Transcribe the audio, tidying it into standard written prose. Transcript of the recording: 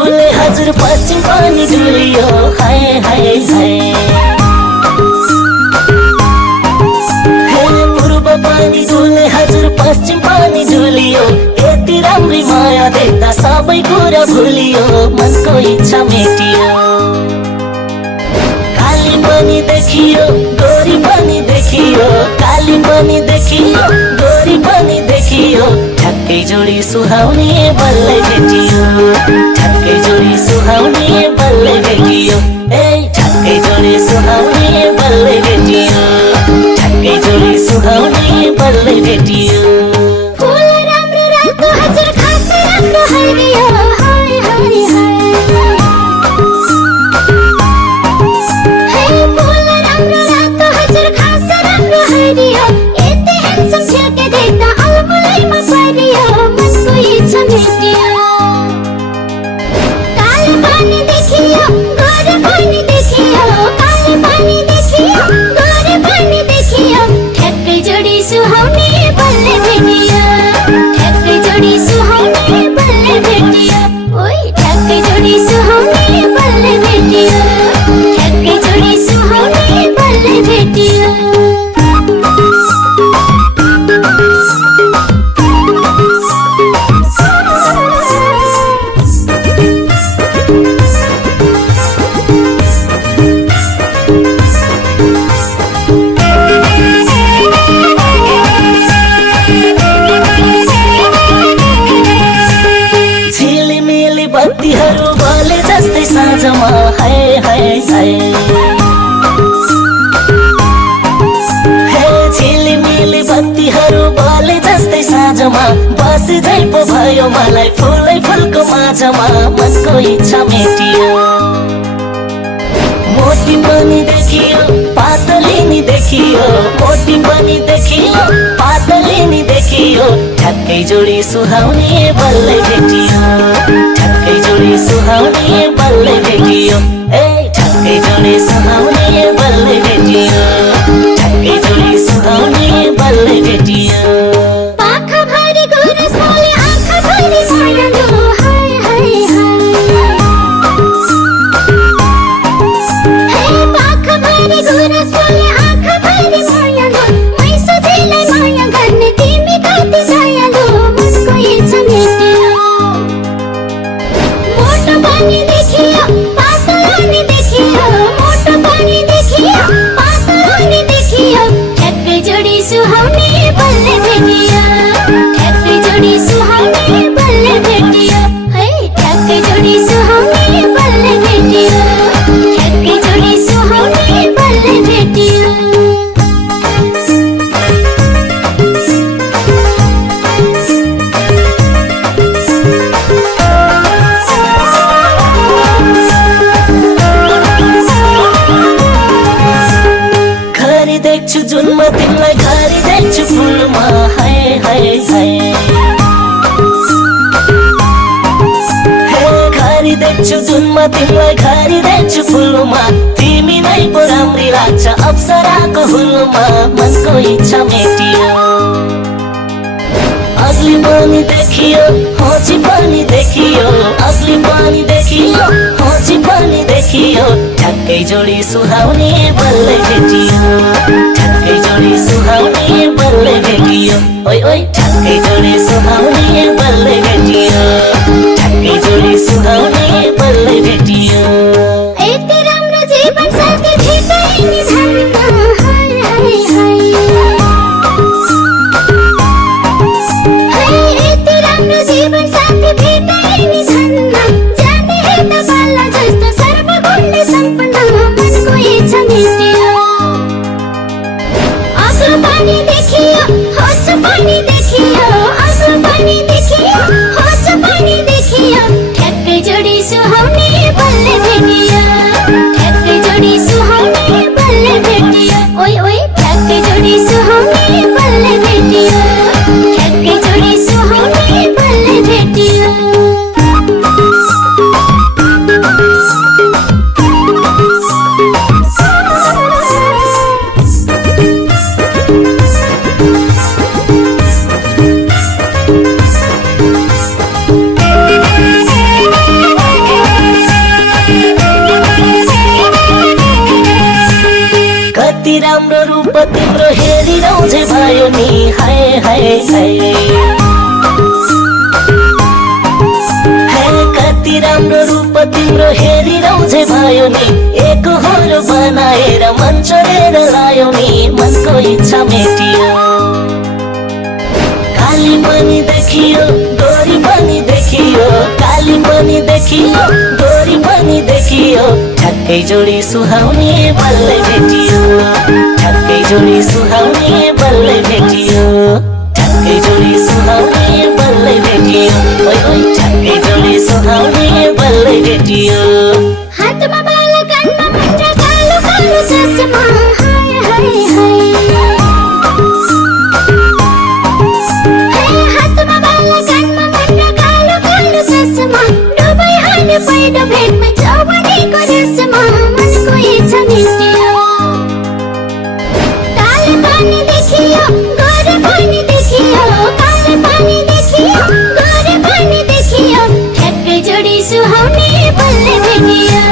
डुले हजुर पश्चिम पनि डुलियो हाय हाय हाय पूर्व पनि डुले हजुर पश्चिम पनि डुलियो यति राम्री माया देख्दा सबै कुरा भुलियो मनको इच्छा मेटियो काली पनि देखियो गोरी पनि देखियो काली पनि देखियो गोरी पनि देखियो ठक्कै जोडी सुहाउने बल्लै भेटियो ठक्कै जोडी सुहाउने बल्लै भेटियो ए ठक्कै जोडी सुहाउने बल्लै भेटियो ठक्कै जोडी सुहाउने बल्लै भेटियो फूल राम्रो रातो हजुर खास राम्रो हरियो हाय हाय हाय फूल राम्रो रातो हजुर खास राम्रो हरियो यति ह्यान्डसम छेउटे देख्दा अलमुलैमा परियो मनको इच्छा मेटियो कालो पनि देखियो गोरो पनि देखियो कालो पनि देखियो गोरो पनि देखियो ठ्याक्कै जोडी सुहाउने बल्लै भेटियो ठ्याक्कै जोडी सुहाउने बल्लै भेटियो ओइ ठ्याक्कै जोडी सुहाउने बल्लै भेटियो ठ्याक्कै जोडी सुहाउने बल्लै भेटियो बत्तीहरू बले जस्तै साँझमा हाय हाय हाय झिलिमिली बत्तीहरू बले जस्तै साँझमा बसी झै पो भयो मलाई फुलै फुलको माझमा मनको इच्छा मेटियो मोटी पनि देखियो पातली नि देखियो मोटी पनि देखियो पातली नि देखियो ठक्कै जोडी सुहाउने बल्लै भेटियो ठक्कै जोडी सुहाउने बल्लै भेटियो ए ठक्कै जोडी सुहाउने बल्लै भेटियो ठक्कै जोडी सुहाउने बल्लै भेटियो पाखा भरि गुरस मोले आँखा भरि मायालु हाय हाय हाय पाखा भरि गुरस मोले आँखा भरि मायालु मै सजिलै माया गर्ने तिमी कति दयालु मनको इच्छा मेटियो मोटो पनि देखियो पातलो नि देखियो मोटो पनि देखियो पातलो नि देखियो ठ्याक्कै जोडी सुहाउने बल्लै भेटियो ठ्याक्कै जोडी सुहाउने बल्लै भेटियो है ठ्याक्कै जोडी सुहाउने बल्लै भेटियो ठ्याक्कै जोडी सुहाउने बल्लै भेटियो देख्छु जुनमा तिमीलाई घरि देख्छु फुलमा हाय हाय हाय घरि देख्छु जुनमा तिमीलाई घरि देख्छु फुलमा तिमी नै पो राम्री लाग्छ अप्सराको हुलमा मनको इच्छा मेटियो अग्ली पनि देखियो होची पनि देखियो अग्ली पनि देखियो होची पनि देखियो ठक्कै जोडी सुहाउने बल्लै भेटियो ठक्कै जोडी सुहाउने बल्लै भेटियो ओइ ओइ ठक्कै जोडी सुहाउने बल्लै भेटियो ठक्कै जोडी सुहाउने बल्लै भेटियो यति राम्रो जीवन साथी भेटै नि धन्य हाय हाय हाय यति राम्रो जीवन साथी भेटै नि धन्य जाने हेर्दा बाला जस्तो सर्वगुणले सम्पन्न मनको इच्छा मेटियो अग्लो पनि देखियो होच पनि देखियो अग्लो पनि देखियो कति राम्रो रूप तिम्रो हेरिरौझे भयो नि एकहोरो बनाएर मन चोरेर लायो नि मनको इच्छा मेटियो काली पनि देखियो गोरी पनि देखियो काली पनि देखियो गोरी पनि देखियो ठ्याक्कै जोडी सुहाउने बल्लै भेटियो ठ्याक्कै जोडी सुहाउने बल्लै भेटियो ठ्याक्कै जोडी सुहाउने बल्लै भेटियो ओइ ओइ ठ्याक्कै जोडी सुहाउने बल्लै भेटियो हातमा बाला कानमा मुन्टा कालो कालो चस्मा हाय हाय हाय हातमा बाला कानमा मुन्टा कालो कालो चस्मा डुबाई हाने पैदो भेटमा जवानीको रसमा मनको इच्छा मेटियो काले पानी देखियो गोरे पानी देखियो काले पानी देखियो गोरे पानी देखियो ठ्याक्कै जोडी सुहाउने बल्लै भेटियो